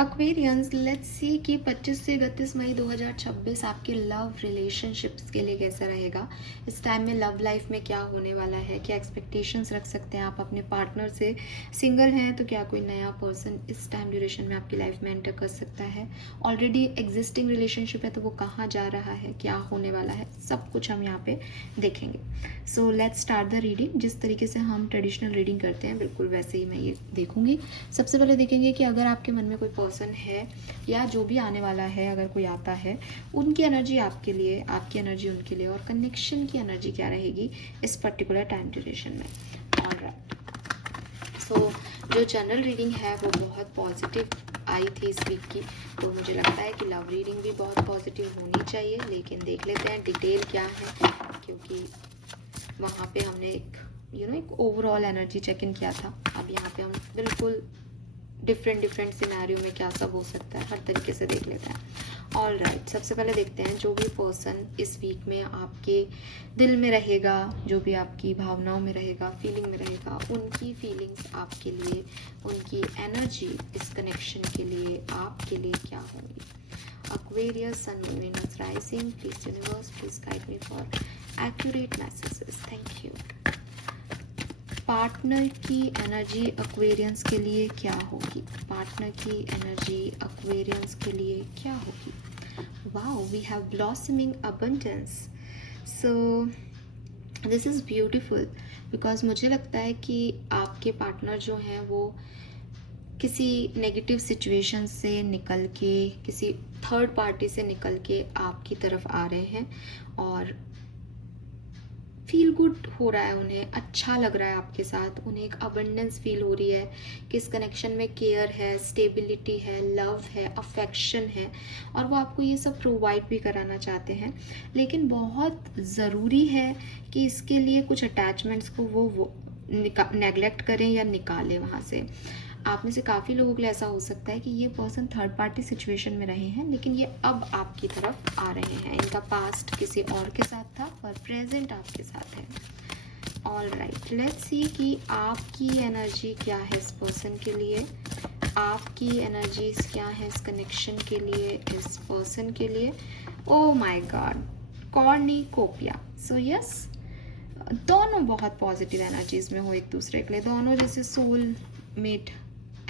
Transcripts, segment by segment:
Aquarians, let's see कि 25 से 31 मई 2026 आपके लव रिलेशनशिप्स के लिए कैसा रहेगा। इस टाइम में लव लाइफ में क्या होने वाला है, क्या एक्सपेक्टेशंस रख सकते हैं आप अपने पार्टनर से। सिंगल हैं तो क्या कोई नया पर्सन इस टाइम ड्यूरेशन में आपकी लाइफ में एंटर कर सकता है। ऑलरेडी एग्जिस्टिंग रिलेशनशिप है तो वो कहाँ जा रहा है, क्या होने वाला है, सब कुछ हम यहाँ पे देखेंगे। So let's start the reading. जिस तरीके से हम ट्रेडिशनल रीडिंग करते हैं बिल्कुल वैसे ही मैं ये देखूंगी। सबसे पहले देखेंगे कि अगर आपके मन में कोई पर्सन है या जो भी आने वाला है, अगर कोई आता है, उनकी एनर्जी आपके लिए, आपकी एनर्जी उनके लिए, और कनेक्शन की एनर्जी क्या रहेगी इस पर्टिकुलर टाइम ड्यूरेशन में। ऑलराइट, सो जो जनरल रीडिंग है वो बहुत पॉजिटिव आई थी इस वीक की, तो मुझे लगता है कि लव रीडिंग भी बहुत पॉजिटिव होनी चाहिए। लेकिन देख लेते हैं डिटेल क्या है, क्योंकि वहाँ पे हमने एक ओवरऑल एनर्जी चेक इन किया था। अब यहाँ पे हम बिल्कुल डिफरेंट सिनेरियो में क्या सब हो सकता है हर तरीके से देख लेते हैं। ऑल राइट, सबसे पहले देखते हैं जो भी पर्सन इस वीक में आपके दिल में रहेगा, जो भी आपकी भावनाओं में रहेगा, फीलिंग में रहेगा, उनकी फीलिंग्स आपके लिए, उनकी एनर्जी इस कनेक्शन के लिए आपके लिए क्या होंगी। Aquarius, Sun, Moon, Venus, Rising, please universe, please guide me for accurate messages. Thank you. Partner की एनर्जी एक्वेरियंस के लिए क्या होगी, पार्टनर की एनर्जी एक्वेरियंस के लिए क्या होगी। Wow, we have blossoming abundance, so this is beautiful, because मुझे लगता है कि आपके पार्टनर जो हैं वो किसी नेगेटिव सिचुएशन से निकल के, किसी थर्ड पार्टी से निकल के आपकी तरफ आ रहे हैं और फील गुड हो रहा है, उन्हें अच्छा लग रहा है आपके साथ, उन्हें एक अबंडेंस फील हो रही है कि इस कनेक्शन में केयर है, स्टेबिलिटी है, लव है, अफेक्शन है, और वो आपको ये सब प्रोवाइड भी कराना चाहते हैं। लेकिन बहुत ज़रूरी है कि इसके लिए कुछ अटैचमेंट्स को वो नेगलेक्ट करें या निकालें वहाँ से। आप में से काफ़ी लोगों के लिए ऐसा हो सकता है कि ये पर्सन थर्ड पार्टी सिचुएशन में रहे हैं, लेकिन ये अब आपकी तरफ आ रहे हैं। इनका पास्ट किसी और के साथ था और प्रेजेंट आपके साथ है। ऑल राइट, लेट्स सी कि आपकी एनर्जी क्या है इस पर्सन के लिए, आपकी एनर्जीज क्या है इस कनेक्शन के लिए, इस पर्सन के लिए। ओ माई गॉड, कॉर्निकोपिया। सो यस, दोनों बहुत पॉजिटिव एनर्जीज में हो एक दूसरे के लिए, दोनों जैसे सोल मेट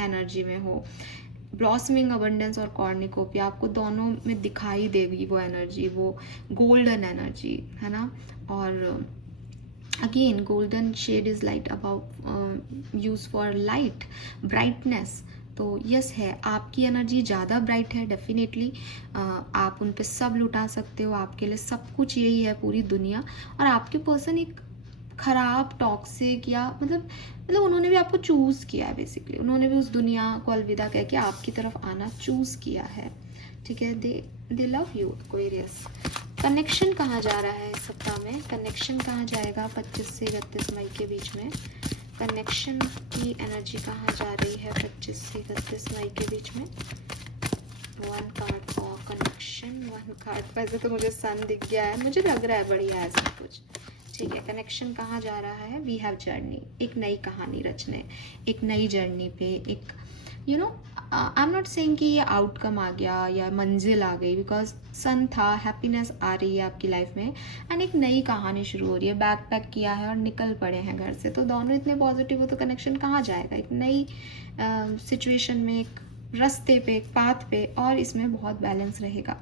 एनर्जी में हो। ब्लॉसमिंग अबंडेंस और कॉर्निकोपिया, आपको दोनों में दिखाई देगी वो एनर्जी, वो गोल्डन एनर्जी है ना। और again golden shade is light about use for light, brightness. तो यस है, आपकी एनर्जी ज़्यादा ब्राइट है डेफिनेटली। आप उन पे सब लुटा सकते हो, आपके लिए सब कुछ यही है पूरी दुनिया। और आपके पर्सन एक खराब टॉक्सिक या मतलब उन्होंने भी आपको चूज़ किया है, बेसिकली उन्होंने भी उस दुनिया को अलविदा कह के आपकी तरफ आना चूज़ किया है। ठीक है, दे लव यू एक्वेरियस। कनेक्शन कहाँ जा रहा है इस सप्ताह में, कनेक्शन कहाँ जाएगा 25 से 31 मई के बीच में। कनेक्शन की एनर्जी कहाँ जा रही है 25 से 31 मई के बीच में। One card for connection, one card. वैसे तो मुझे सन दिख गया है, मुझे लग रहा है बढ़िया है सब कुछ। ठीक है, कनेक्शन कहाँ जा रहा है, वी हैव जर्नी, एक नई कहानी रचने, एक नई जर्नी पे, एक आई एम नॉट सेइंग कि ये आउटकम आ गया या मंजिल आ गई, बिकॉज सन था, हैप्पीनेस आ रही है आपकी लाइफ में एंड एक नई कहानी शुरू हो रही है। बैग पैक किया है और निकल पड़े हैं घर से, तो दोनों इतने पॉजिटिव हो तो कनेक्शन कहाँ जाएगा, एक नई सिचुएशन में, एक रास्ते पे, एक पाथ पे, और इसमें बहुत बैलेंस रहेगा।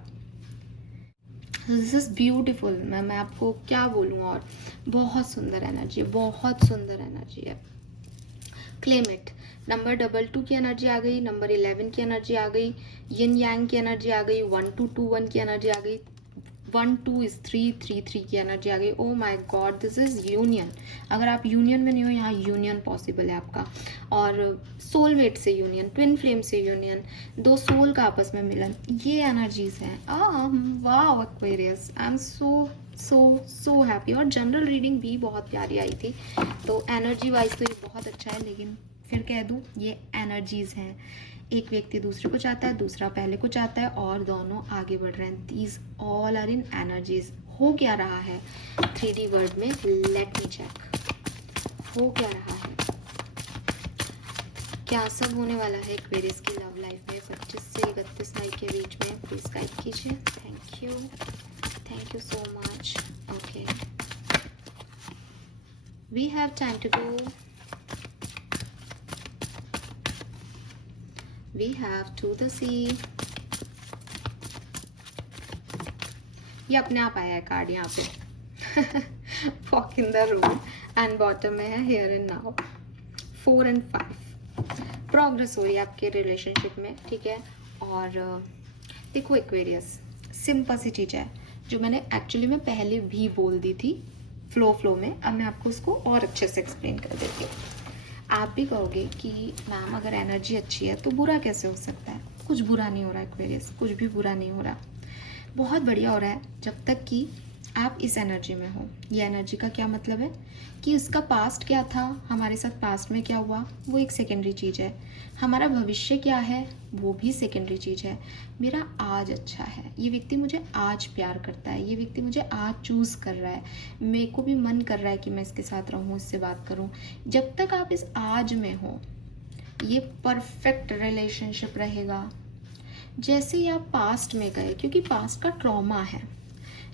This is beautiful. मैं आपको क्या बोलूँ, और बहुत सुंदर एनर्जी है, बहुत सुंदर एनर्जी है। Claim it. नंबर 22 की एनर्जी आ गई, नंबर 11 की एनर्जी आ गई, यिन यांग की एनर्जी आ गई, 1221 की एनर्जी आ गई, 12 इज 333 की एनर्जी आ गई। ओ माई गॉड, दिस इज यूनियन। अगर आप यूनियन में नहीं हो, यहाँ यूनियन पॉसिबल है आपका, और सोलमेट से यूनियन, ट्विन फ्लेम से यूनियन, दो सोल का आपस में मिलन, ये एनर्जीज हैं। Wow Aquarius, I am so happy. और जनरल रीडिंग भी बहुत प्यारी आई थी, तो एनर्जी वाइज तो ये बहुत अच्छा है, लेकिन फिर कह दूँ ये एनर्जीज हैं। एक व्यक्ति दूसरे को चाहता है, दूसरा पहले को चाहता है, और दोनों आगे बढ़ रहे हैं। These all are in energies. हो क्या रहा है 3D वर्ड में, लेट मी चेक। हो क्या रहा है, क्या सब होने वाला है एक्वेरियस की लव लाइफ में 25 से 31 मई के बीच में प्लीज गाइड कीजिए। Thank you so much. Okay, we have time to go. We have to the see. ये अपने आप आया है कार्ड यहाँ पे। Walk in the room and bottom में है here and now. 4 and 5 progress हो रही है आपके रिलेशनशिप में, ठीक है। और देखो एक्वेरियस, सिंपल सी चीज़ है जो मैंने एक्चुअली में पहले भी बोल दी थी फ्लो में। अब मैं आपको उसको और अच्छे से एक्सप्लेन कर देती हूँ। आप भी कहोगे कि मैम अगर एनर्जी अच्छी है तो बुरा कैसे हो सकता है? कुछ बुरा नहीं हो रहा एक्वेरियस, कुछ भी बुरा नहीं हो रहा, बहुत बढ़िया हो रहा है जब तक कि आप इस एनर्जी में हो। ये एनर्जी का क्या मतलब है कि उसका पास्ट क्या था, हमारे साथ पास्ट में क्या हुआ, वो एक सेकेंडरी चीज़ है। हमारा भविष्य क्या है, वो भी सेकेंडरी चीज़ है। मेरा आज अच्छा है, ये व्यक्ति मुझे आज प्यार करता है, ये व्यक्ति मुझे आज चूज़ कर रहा है, मेरे को भी मन कर रहा है कि मैं इसके साथ रहूँ, इससे बात करूँ। जब तक आप इस आज में हो, ये परफेक्ट रिलेशनशिप रहेगा। जैसे ही आप पास्ट में गए, क्योंकि पास्ट का ट्रॉमा है,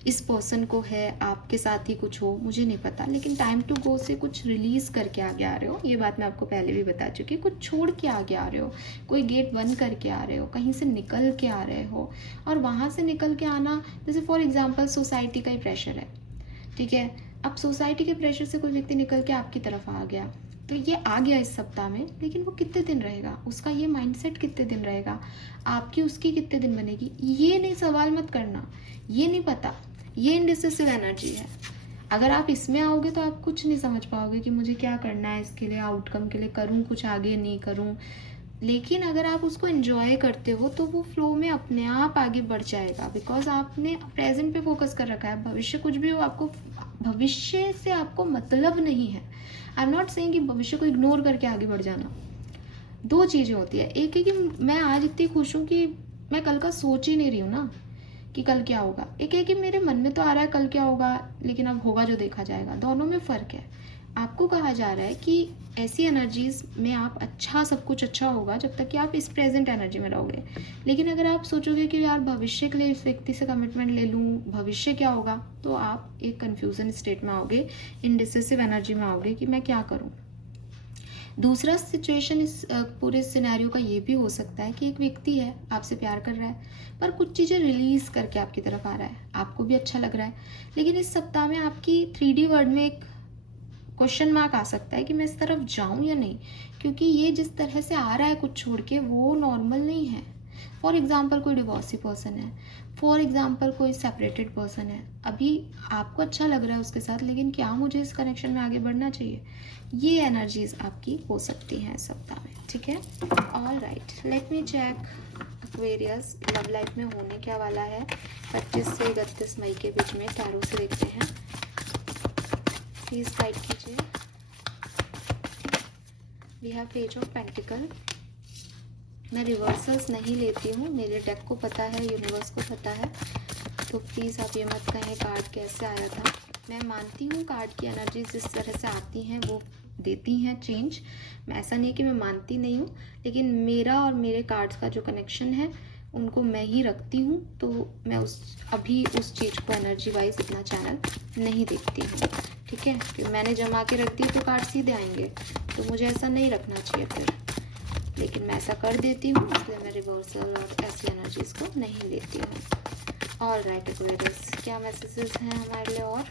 इस पर्सन को है, आपके साथ ही कुछ हो, मुझे नहीं पता, लेकिन टाइम टू गो से कुछ रिलीज करके आगे आ रहे हो। ये बात मैं आपको पहले भी बता चुकी, कुछ छोड़ के आगे आ रहे हो, कोई गेट बंद करके आ रहे हो, कहीं से निकल के आ रहे हो। और वहाँ से निकल के आना, जैसे फॉर एग्जाम्पल सोसाइटी का ही प्रेशर है, ठीक है। अब सोसाइटी के प्रेशर से कोई व्यक्ति निकल के आपकी तरफ आ गया, तो ये आ गया इस सप्ताह में, लेकिन वो कितने दिन रहेगा, उसका ये माइंडसेट कितने दिन रहेगा, आपकी उसकी कितने दिन बनेगी, ये नहीं सवाल मत करना, ये नहीं पता। ये इंडिसिसिव एनर्जी है। अगर आप इसमें आओगे तो आप कुछ नहीं समझ पाओगे कि मुझे क्या करना है, इसके लिए आउटकम के लिए करूँ कुछ, आगे नहीं करूँ। लेकिन अगर आप उसको एंजॉय करते हो तो वो फ्लो में अपने आप आगे बढ़ जाएगा, बिकॉज आपने प्रेजेंट पे फोकस कर रखा है। भविष्य कुछ भी हो, आपको भविष्य से आपको मतलब नहीं है। आई एम नॉट सेइंग कि भविष्य को इग्नोर करके आगे बढ़ जाना। दो चीज़ें होती है, एक है कि मैं आज इतनी खुश हूँ कि मैं कल का सोच ही नहीं रही हूँ ना कि कल क्या होगा। एक है कि मेरे मन में तो आ रहा है कल क्या होगा, लेकिन अब होगा जो देखा जाएगा। दोनों में फ़र्क है। आपको कहा जा रहा है कि ऐसी एनर्जीज में आप अच्छा, सब कुछ अच्छा होगा जब तक कि आप इस प्रेजेंट एनर्जी में रहोगे। लेकिन अगर आप सोचोगे कि यार भविष्य के लिए इस व्यक्ति से कमिटमेंट ले लूँ, भविष्य क्या होगा, तो आप एक कन्फ्यूजन स्टेट में आओगे, इनडिसिसिव एनर्जी में आओगे कि मैं क्या करूँ। दूसरा सिचुएशन इस पूरे सिनेरियो का ये भी हो सकता है कि एक व्यक्ति है, आपसे प्यार कर रहा है, पर कुछ चीज़ें रिलीज करके आपकी तरफ आ रहा है, आपको भी अच्छा लग रहा है, लेकिन इस सप्ताह में आपकी 3D वर्ड में एक क्वेश्चन मार्क आ सकता है कि मैं इस तरफ जाऊं या नहीं, क्योंकि ये जिस तरह से आ रहा है कुछ छोड़ के, वो नॉर्मल नहीं है। फॉर एग्जाम्पल कोई डिवोर्सी पर्सन है, फॉर एग्जाम्पल कोई सेपरेटेड पर्सन है। अभी आपको अच्छा लग रहा है उसके साथ, लेकिन क्या मुझे इस कनेक्शन में आगे बढ़ना चाहिए, ये एनर्जीज आपकी हो सकती हैं इस सप्ताह में, ठीक है। All right, let me check Aquarius love life में होने क्या वाला है 25 से 31 मई के बीच में। टैरो से देखते हैं, प्लीज गाइड कीजिए। We have page of pentacle. मैं रिवर्सल्स नहीं लेती हूँ, मेरे डेक को पता है, यूनिवर्स को पता है, तो प्लीज़ आप ये मत कहें कार्ड कैसे आया था। मैं मानती हूँ कार्ड की एनर्जी जिस तरह से आती हैं वो देती हैं चेंज। मैं ऐसा नहीं कि मैं मानती नहीं हूँ, लेकिन मेरा और मेरे कार्ड्स का जो कनेक्शन है उनको मैं ही रखती हूँ, तो मैं अभी उस चीज़ को एनर्जी वाइज इतना चैनल नहीं देखती हूँ, ठीक है। कि मैंने जमा के रख दी तो कार्ड सीधे आएंगे, तो मुझे ऐसा नहीं रखना चाहिए फिर, लेकिन मैं ऐसा कर देती हूँ, इसलिए मैं रिवर्सल और ऐसी एनर्जीज को नहीं लेती हूँ। ऑल राइट एक्वेरियस, क्या मैसेजेस हैं हमारे लिए और?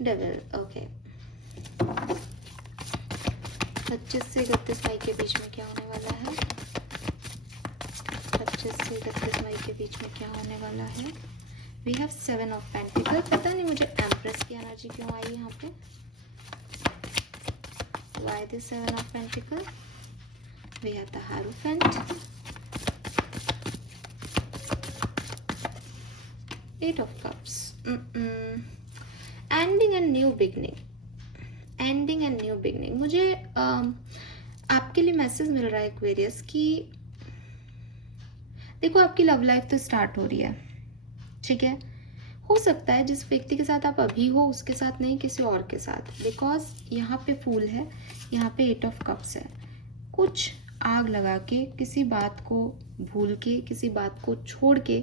Devil, okay. 25 से 31 मई के बीच में क्या होने वाला है? 25 से 31 मई के बीच में क्या होने वाला है? We have 7 of pentacle. पता नहीं मुझे एम्प्रेस की एनर्जी क्यों आई यहाँ पे। Why the 7 of Pentacles? We have the Hierophant, 8 of Cups, Ending and New Beginning, Ending and New Beginning। मुझे आपके लिए मैसेज मिल रहा है एक्वेरियस कि देखो आपकी लव लाइफ तो स्टार्ट हो रही है, ठीक है। हो सकता है जिस व्यक्ति के साथ आप अभी हो उसके साथ नहीं, किसी और के साथ, बिकॉज यहाँ पे फूल है, यहाँ पे 8 ऑफ कप्स है। कुछ आग लगा के, किसी बात को भूल के, किसी बात को छोड़ के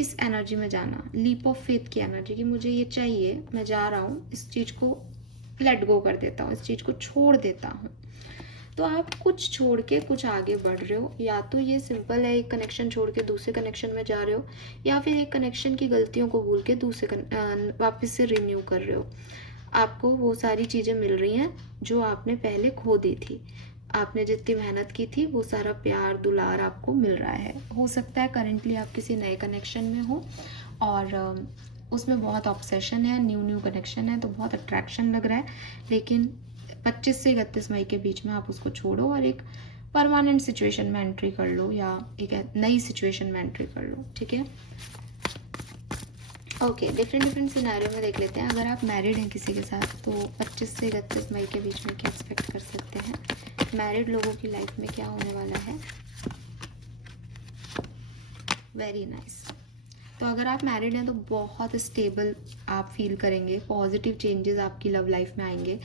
इस एनर्जी में जाना, लीप ऑफ फेथ की एनर्जी कि मुझे ये चाहिए, मैं जा रहा हूँ, इस चीज़ को लेट गो कर देता हूँ, इस चीज़ को छोड़ देता हूँ। तो आप कुछ छोड़ के कुछ आगे बढ़ रहे हो, या तो ये सिंपल है एक कनेक्शन छोड़ के दूसरे कनेक्शन में जा रहे हो, या फिर एक कनेक्शन की गलतियों को भूल के दूसरे वापस से रिन्यू कर रहे हो। आपको वो सारी चीज़ें मिल रही हैं जो आपने पहले खो दी थी। आपने जितनी मेहनत की थी वो सारा प्यार दुलार आपको मिल रहा है। हो सकता है करंटली आप किसी नए कनेक्शन में हो और उसमें बहुत ऑब्सेशन है, न्यू कनेक्शन है तो बहुत अट्रैक्शन लग रहा है, लेकिन 25 से 31 मई के बीच में आप उसको छोड़ो और एक परमानेंट सिचुएशन में एंट्री कर लो, या एक नई सिचुएशन में एंट्री कर लो। ठीक है, ओके। डिफरेंट सिनेरियो में देख लेते हैं। अगर आप मैरिड हैं किसी के साथ तो 25 से 31 मई के बीच में क्या एक्सपेक्ट कर सकते हैं, मैरिड लोगों की लाइफ में क्या होने वाला है। Very nice. तो अगर आप मैरिड हैं तो बहुत स्टेबल आप फील करेंगे, पॉजिटिव चेंजेस आपकी लव लाइफ में आएंगे।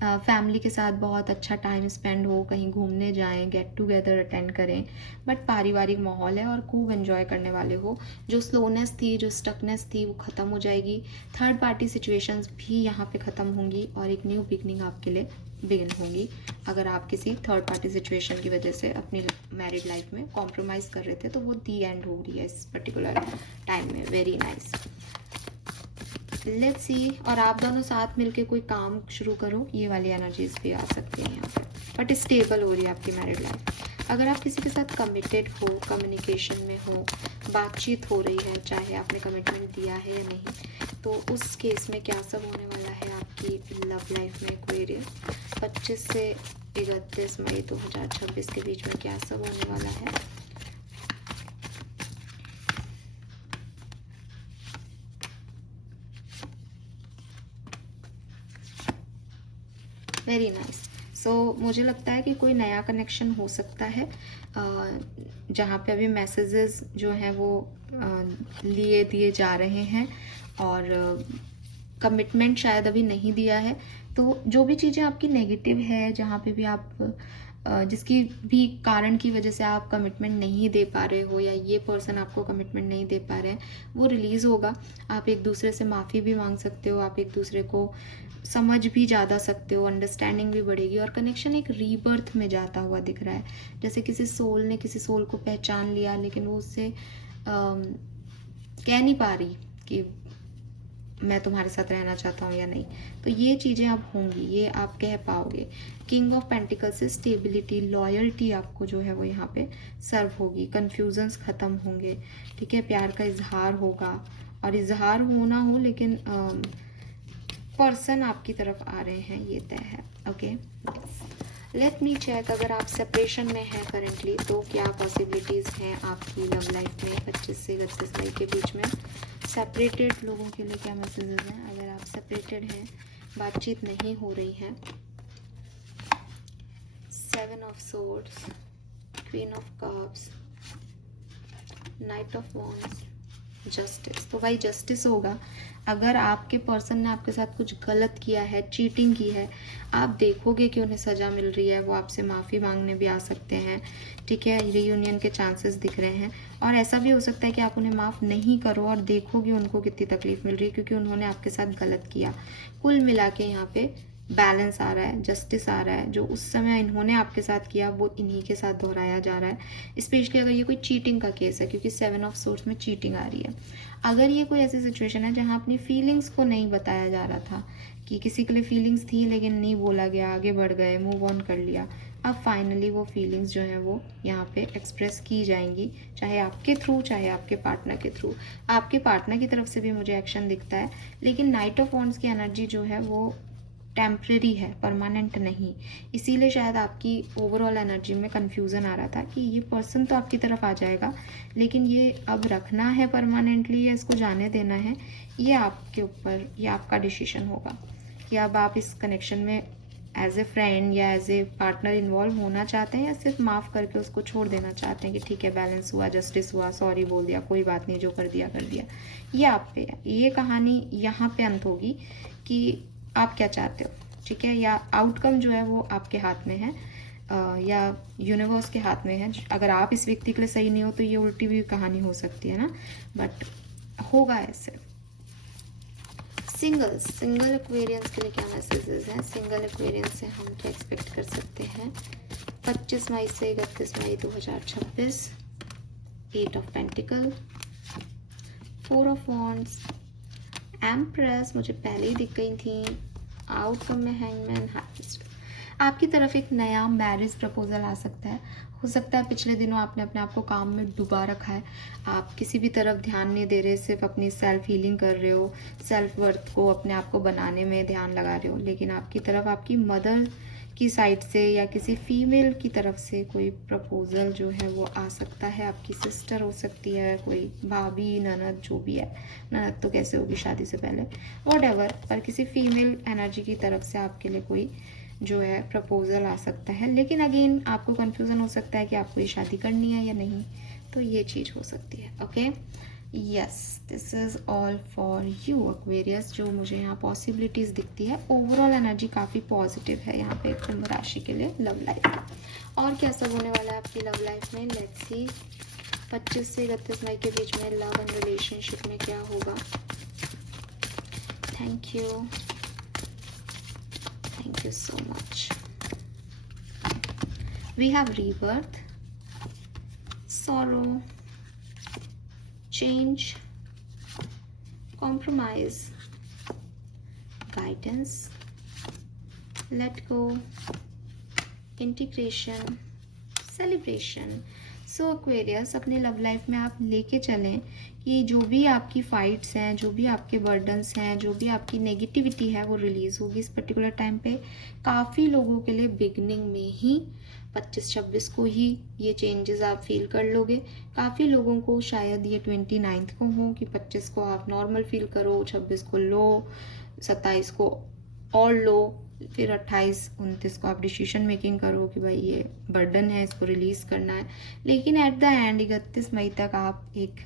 फैमिली के साथ बहुत अच्छा टाइम स्पेंड हो, कहीं घूमने जाएं, गेट टुगेदर अटेंड करें, बट पारिवारिक माहौल है और खूब एंजॉय करने वाले हो। जो स्लोनेस थी, जो स्टकनेस थी वो ख़त्म हो जाएगी। थर्ड पार्टी सिचुएशंस भी यहाँ पे ख़त्म होंगी और एक न्यू बिगनिंग आपके लिए बिगिन होगी। अगर आप किसी थर्ड पार्टी सिचुएशन की वजह से अपनी मैरिड लाइफ में कॉम्प्रोमाइज़ कर रहे थे तो वो दी एंड हो रही है इस पर्टिकुलर टाइम में। Very nice, let's see. और आप दोनों साथ मिलके कोई काम शुरू करो, ये वाली एनर्जीज भी आ सकती हैं यहाँ पे, बट स्टेबल हो रही है आपकी मैरिड लाइफ। अगर आप किसी के साथ कमिटेड हो, कम्युनिकेशन में हो, बातचीत हो रही है, चाहे आपने कमिटमेंट दिया है या नहीं, तो उस केस में क्या सब होने वाला है आपकी लव लाइफ में एक्वेरियस 25 से 31 मई 2026 के बीच में क्या सब होने वाला है। Very nice. सो मुझे लगता है कि कोई नया कनेक्शन हो सकता है जहाँ पे अभी मैसेजेस जो हैं वो लिए दिए जा रहे हैं और कमिटमेंट शायद अभी नहीं दिया है। तो जो भी चीज़ें आपकी नेगेटिव है, जहाँ पे भी आप जिसकी भी कारण की वजह से आप कमिटमेंट नहीं दे पा रहे हो या ये पर्सन आपको कमिटमेंट नहीं दे पा रहे हैं, वो रिलीज़ होगा। आप एक दूसरे से माफ़ी भी मांग सकते हो, आप एक दूसरे को समझ भी ज़्यादा सकते हो, अंडरस्टैंडिंग भी बढ़ेगी और कनेक्शन एक रीबर्थ में जाता हुआ दिख रहा है। जैसे किसी सोल ने किसी सोल को पहचान लिया लेकिन वो उससे कह नहीं पा रही कि मैं तुम्हारे साथ रहना चाहता हूँ या नहीं, तो ये चीज़ें अब होंगी, ये आप कह पाओगे। किंग ऑफ पेंटिकल से स्टेबिलिटी, लॉयल्टी आपको जो है वो यहाँ पे सर्व होगी, कन्फ्यूजन्स ख़त्म होंगे। ठीक है, प्यार का इजहार होगा और इजहार होना हो लेकिन पर्सन आपकी तरफ आ रहे हैं, ये तय है। Okay, let me check. अगर आप सेपरेशन में हैं करेंटली तो क्या पॉसिबिलिटीज़ हैं आपकी लव लाइफ में 25 से 31 मई के बीच में। सेपरेटेड लोगों के लिए क्या मैसेजेस हैं अगर आप सेपरेटेड हैं, बातचीत नहीं हो रही है। 7 of swords, queen of cups, night of wands, justice. तो भाई जस्टिस होगा। अगर आपके पर्सन ने आपके साथ कुछ गलत किया है, चीटिंग की है, आप देखोगे कि उन्हें सज़ा मिल रही है, वो आपसे माफ़ी मांगने भी आ सकते हैं। ठीक है, रीयूनियन के चांसेस दिख रहे हैं और ऐसा भी हो सकता है कि आप उन्हें माफ़ नहीं करो और देखोगे उनको कितनी तकलीफ मिल रही है क्योंकि उन्होंने आपके साथ गलत किया। कुल मिला के यहाँ पे बैलेंस आ रहा है, जस्टिस आ रहा है। जो उस समय इन्होंने आपके साथ किया वो इन्हीं के साथ दोहराया जा रहा है, स्पेशली अगर ये कोई चीटिंग का केस है क्योंकि 7 ऑफ सोर्ड्स में चीटिंग आ रही है। अगर ये कोई ऐसी सिचुएशन है जहाँ अपनी फीलिंग्स को नहीं बताया जा रहा था, कि किसी के लिए फीलिंग्स थी लेकिन नहीं बोला गया, आगे बढ़ गए, मूव ऑन कर लिया, अब फाइनली वो फीलिंग्स जो है वो यहाँ पे एक्सप्रेस की जाएंगी, चाहे आपके थ्रू चाहे आपके पार्टनर के थ्रू। आपके पार्टनर की तरफ से भी मुझे एक्शन दिखता है, लेकिन नाइट ऑफ वॉन्ड्स की एनर्जी जो है वो टेम्प्रेरी है, परमानेंट नहीं। इसीलिए शायद आपकी ओवरऑल एनर्जी में कन्फ्यूज़न आ रहा था कि ये पर्सन तो आपकी तरफ आ जाएगा लेकिन ये अब रखना है परमानेंटली या इसको जाने देना है, ये आपके ऊपर, ये आपका डिसीजन होगा कि अब आप इस कनेक्शन में एज ए फ्रेंड या एज ए पार्टनर इन्वॉल्व होना चाहते हैं या सिर्फ माफ़ करके उसको छोड़ देना चाहते हैं कि ठीक है, बैलेंस हुआ, जस्टिस हुआ, सॉरी बोल दिया, कोई बात नहीं, जो कर दिया कर दिया। ये आप पे है, ये कहानी यहाँ पे अंत होगी कि आप क्या चाहते हो। ठीक है, या आउटकम जो है वो आपके हाथ में है। या यूनिवर्स के हाथ में है। अगर आप इस व्यक्ति के लिए सही नहीं हो तो ये उल्टी भी कहानी हो सकती है ना, बट होगा ऐसे। सिंगल एक्वेरियंस के लिए क्या मैसेजेस हैं? सिंगल एक्वेरियंस से हम क्या एक्सपेक्ट कर सकते हैं 25 मई से 31 मई 2026? 8 of pentacle, 4 of wands, empress मुझे पहले ही दिख गई थी, आउटकम में हैंगमैन, हार्वेस्ट। आपकी तरफ एक नया मैरिज प्रपोजल आ सकता है। हो सकता है पिछले दिनों आपने अपने आप को काम में डुबा रखा है, आप किसी भी तरफ ध्यान नहीं दे रहे, सिर्फ अपनी सेल्फ हीलिंग कर रहे हो, सेल्फ वर्थ को अपने आप को बनाने में ध्यान लगा रहे हो। लेकिन आपकी तरफ आपकी मदर की साइड से या किसी फीमेल की तरफ से कोई प्रपोजल जो है वो आ सकता है। आपकी सिस्टर हो सकती है, कोई भाभी, ननद, जो भी है। ननद तो कैसे होगी शादी से पहले, व्हाटएवर, पर किसी फीमेल एनर्जी की तरफ से आपके लिए कोई जो है प्रपोजल आ सकता है। लेकिन अगेन आपको कंफ्यूजन हो सकता है कि आपको ये शादी करनी है या नहीं, तो ये चीज़ हो सकती है। Okay, yes, this is all for you Aquarius. जो मुझे यहाँ पॉसिबिलिटीज़ दिखती है, ओवरऑल एनर्जी काफ़ी पॉजिटिव है यहाँ पे कुंभ राशि के लिए लव लाइफ। और क्या सब होने वाला है आपकी लव लाइफ में, लेट्स सी। 25 से 31 मई के बीच में लव एंड रिलेशनशिप में क्या होगा? Thank you, thank you so much. We have rebirth, sorrow, change, compromise, guidance, let go, integration, celebration. So Aquarius, अपने लव लाइफ में आप लेके चलें कि जो भी आपकी फाइट्स हैं, जो भी आपके बर्डन्स हैं, जो भी आपकी नेगेटिविटी है, वो रिलीज़ होगी इस पर्टिकुलर टाइम पे। काफ़ी लोगों के लिए बिगनिंग में ही 25-26 को ही ये चेंजेस आप फील कर लोगे। काफ़ी लोगों को शायद ये 29 को हो कि 25 को आप नॉर्मल फील करो, 26 को लो, 27 को और लो, फिर 28-29 को आप डिसीजन मेकिंग करो कि भाई ये बर्डन है, इसको रिलीज़ करना है। लेकिन एट द एंड 31 मई तक आप एक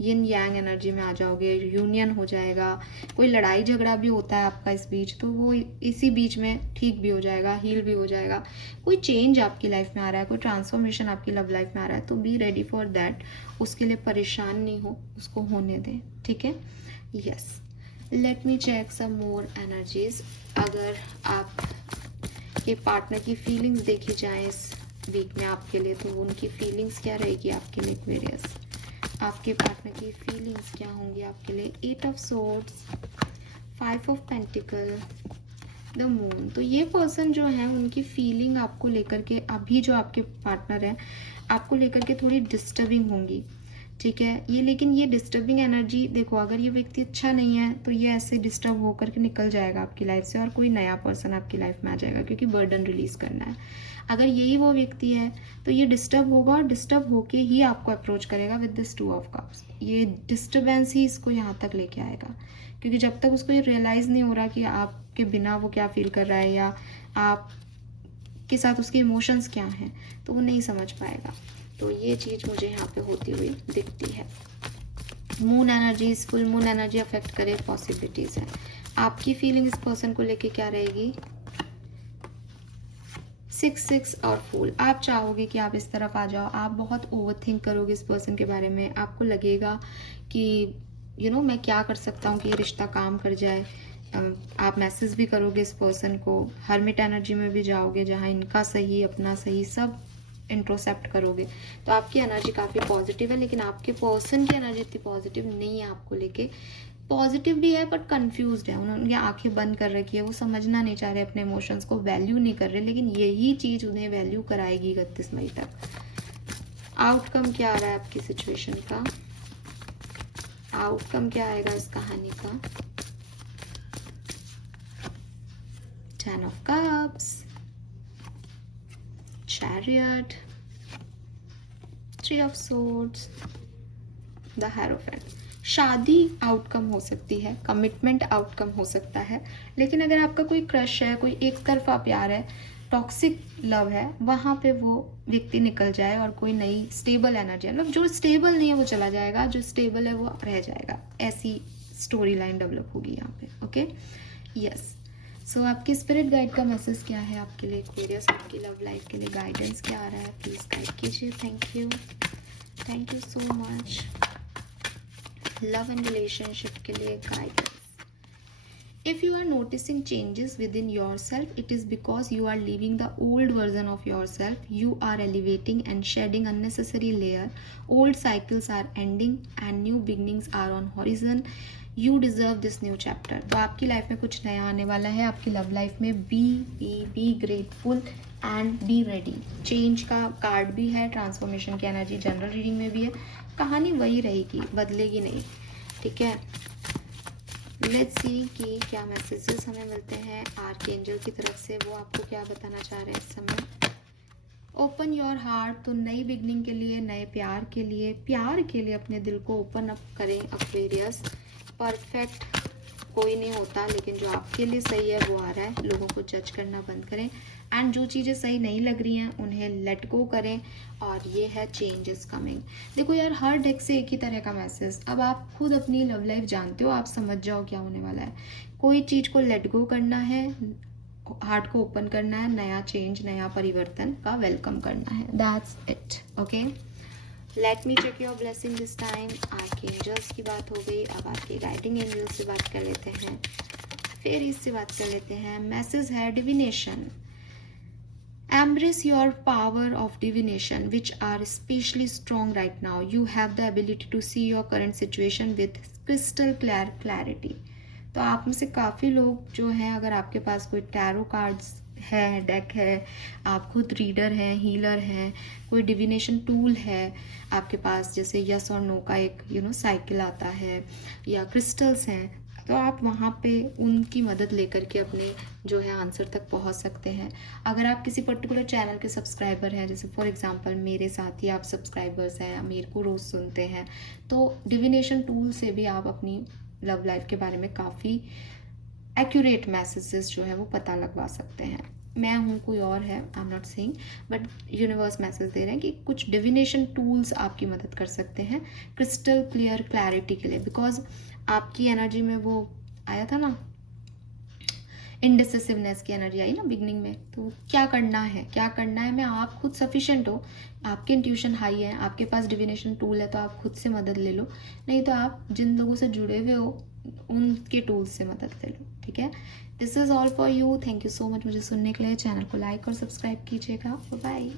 यिन यांग एनर्जी में आ जाओगे, यूनियन हो जाएगा। कोई लड़ाई झगड़ा भी होता है आपका इस बीच, तो वो इसी बीच में ठीक भी हो जाएगा, हील भी हो जाएगा। कोई चेंज आपकी लाइफ में आ रहा है, कोई ट्रांसफॉर्मेशन आपकी लव लाइफ में आ रहा है, तो बी रेडी फॉर दैट। उसके लिए परेशान नहीं हो, उसको होने दें, ठीक है। यस, लेट मी चेक सम मोर एनर्जीज। अगर आप के पार्टनर की फीलिंग्स देखी जाए इस वीक में आपके लिए, तो उनकी फीलिंग्स क्या रहेगी आपके लिए एक्वेरियस? आपके पार्टनर की फीलिंग्स क्या होंगी आपके लिए? 8 of swords, 5 of pentacle, the moon. तो ये पर्सन जो है उनकी फीलिंग आपको लेकर के, अभी जो आपके पार्टनर है आपको लेकर के थोड़ी डिस्टर्बिंग होंगी, ठीक है। ये लेकिन ये डिस्टर्बिंग एनर्जी देखो, अगर ये व्यक्ति अच्छा नहीं है तो ये ऐसे डिस्टर्ब होकर के निकल जाएगा आपकी लाइफ से, और कोई नया पर्सन आपकी लाइफ में आ जाएगा, क्योंकि बर्डन रिलीज करना है। अगर यही वो व्यक्ति है तो ये डिस्टर्ब होगा, और डिस्टर्ब होके ही आपको अप्रोच करेगा विद दिस 2 ऑफ कप्स। ये डिस्टर्बेंस ही इसको यहाँ तक लेके आएगा, क्योंकि जब तक उसको ये रियलाइज़ नहीं हो रहा कि आपके बिना वो क्या फील कर रहा है, या आप के साथ उसके इमोशंस क्या हैं, तो वो नहीं समझ पाएगा। तो ये चीज़ मुझे यहाँ पे होती हुई दिखती है। Moon energies, full moon energy affect करे, पॉसिबिलिटीज़ है। आपकी फीलिंग इस पर्सन को लेके क्या रहेगी? 6 और फूल। आप चाहोगे कि आप इस तरफ आ जाओ, आप बहुत ओवरथिंक करोगे इस पर्सन के बारे में। आपको लगेगा कि मैं क्या कर सकता हूँ कि ये रिश्ता काम कर जाए। आप मैसेज भी करोगे इस पर्सन को, हर्मिट एनर्जी में भी जाओगे जहाँ इनका सही अपना सही सब इंट्रोसेप्ट करोगे। तो आपकी एनर्जी काफ़ी पॉजिटिव है, लेकिन आपके पर्सन की एनर्जी इतनी पॉजिटिव नहीं है आपको लेके। पॉजिटिव भी है बट कंफ्यूज्ड है, उन्होंने आंखें बंद कर रखी है, वो समझना नहीं चाह रहे, अपने इमोशंस को वैल्यू नहीं कर रहे। लेकिन यही चीज़ उन्हें वैल्यू कराएगी 31 मई तक। आउटकम क्या आ रहा है आपकी सिचुएशन का? आउटकम क्या आएगा इस कहानी का? 10 of cups, Chariot, 3 of Swords, the Hierophant। शादी आउटकम हो सकती है, कमिटमेंट आउटकम हो सकता है, लेकिन अगर आपका कोई क्रश है, कोई एक तरफा प्यार है, टॉक्सिक लव है, वहाँ पे वो व्यक्ति निकल जाए और कोई नई स्टेबल एनर्जी, मतलब जो स्टेबल नहीं है वो चला जाएगा, जो स्टेबल है वो रह जाएगा। ऐसी स्टोरी लाइन डेवलप होगी यहाँ पे। Okay, yes. सो आपके स्पिरिट गाइड का मैसेज क्या है आपके लिए एक्वेरियस, आपकी लव लाइफ के लिए गाइडेंस क्या आ रहा है, प्लीज़ गाइड कीजिए। Thank you so much. Love and relationship के लिए guidance. If you are noticing changes within yourself, it is because you are leaving the old version of yourself. You are elevating and shedding unnecessary layer. Old cycles are ending and new beginnings are on horizon. You deserve this new chapter. तो आपकी life में कुछ नया आने वाला है। आपकी love life में be grateful and be ready. Change का कार्ड भी है, ट्रांसफॉर्मेशन की एनर्जी जनरल रीडिंग में भी है। कहानी वही रहेगी, बदलेगी नहीं, ठीक है। लेट्स सी कि क्या मैसेजेस हमें मिलते हैं आर्कएंजल की तरफ से, वो आपको क्या बताना चाह रहे हैं इस समय। ओपन योर हार्ट, तो नई बिगनिंग के लिए, नए प्यार के लिए अपने दिल को ओपन अप करें एक्वेरियस। परफेक्ट कोई नहीं होता, लेकिन जो आपके लिए सही है वो आ रहा है। लोगों को जज करना बंद करें एंड जो चीज़ें सही नहीं लग रही हैं उन्हें लेट गो करें। और ये है चेंज इज कमिंग। देखो यार, हर डेक से एक ही तरह का मैसेज। अब आप खुद अपनी लव लाइफ जानते हो, आप समझ जाओ क्या होने वाला है। कोई चीज़ को लेट गो करना है, हार्ट को ओपन करना है, नया चेंज, नया परिवर्तन का वेलकम करना है। That's it, okay. Let me check your blessing this time. Archangels की बात हो गई, अब आपके गाइडिंग एंजल्स से बात कर लेते हैं, फेरीज से बात कर लेते हैं। मैसेज है divination. Embrace your power of divination, which are especially strong right now. You have the ability to see your current situation with crystal clear clarity. तो आप में से काफ़ी लोग जो हैं, अगर आपके पास कोई टैरो कार्ड्स है, डेक है, आप खुद रीडर हैं, हीलर हैं, कोई डिविनेशन टूल है आपके पास, जैसे यस और नो का एक साइकिल आता है, या क्रिस्टल्स हैं, तो आप वहाँ पे उनकी मदद लेकर के अपने जो है आंसर तक पहुँच सकते हैं। अगर आप किसी पर्टिकुलर चैनल के सब्सक्राइबर हैं, जैसे फॉर एग्जांपल मेरे साथ ही आप सब्सक्राइबर्स हैं, मेरे को रोज़ सुनते हैं, तो डिविनेशन टूल से भी आप अपनी लव लाइफ के बारे में काफ़ी एक्यूरेट मैसेजेस जो है वो पता लगवा सकते हैं। मैं हूँ, कोई और है, I am not saying, but universe message दे रहे हैं कि कुछ डिविनेशन टूल्स आपकी मदद कर सकते हैं क्रिस्टल क्लियर क्लैरिटी के लिए। बिकॉज आपकी एनर्जी में वो आया था ना, इनडिसिसिवनेस की एनर्जी आई ना बिगनिंग में। तो क्या करना है मैं, आप खुद सफिशिएंट हो, आपके इंट्यूशन हाई है, आपके पास डिविनेशन टूल है, तो आप खुद से मदद ले लो। नहीं तो आप जिन लोगों से जुड़े हुए हो उनके टूल्स से मदद ले लो, ठीक है। This is all for you. Thank you so much मुझे सुनने के लिए। चैनल को लाइक और सब्सक्राइब कीजिएगा। बाय।